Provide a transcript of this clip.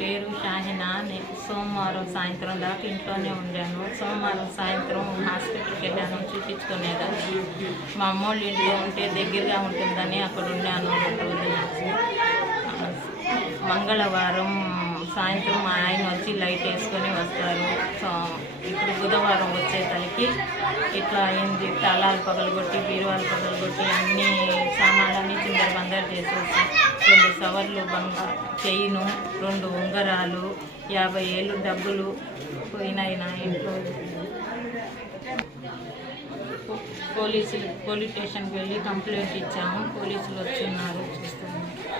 పేరు షాహినా. నేను సోమవారం సాయంత్రం దాకా ఇంట్లోనే ఉండాను. సోమవారం సాయంత్రం హాస్పిటల్కి వెళ్ళాను చూపించుకునేదాన్ని. మా అమ్మోళ్ళ ఇంట్లో ఉంటే దగ్గరగా ఉంటుందని అక్కడ ఉన్నాను 2 రోజులు. మంగళవారం సాయంత్రం మా ఆయన వచ్చి లైట్ వేసుకొని వస్తారు. ఇప్పుడు బుధవారం వచ్చేసరికి ఇట్లా అయింది. తాళాలు పగలగొట్టి బీరువాలు పగలగొట్టి అన్ని సామాన్లన్నీ చిందరబందరు చేసేసి 2 సవర్లు చైను, 2 ఉంగరాలు, 50,000 డబ్బులు పోయినాయి నా ఇంట్లో. పోలీస్ స్టేషన్కి వెళ్ళి కంప్లైంట్ ఇచ్చాము. పోలీసులు వచ్చి ఉన్నారు, చూస్తున్నారు.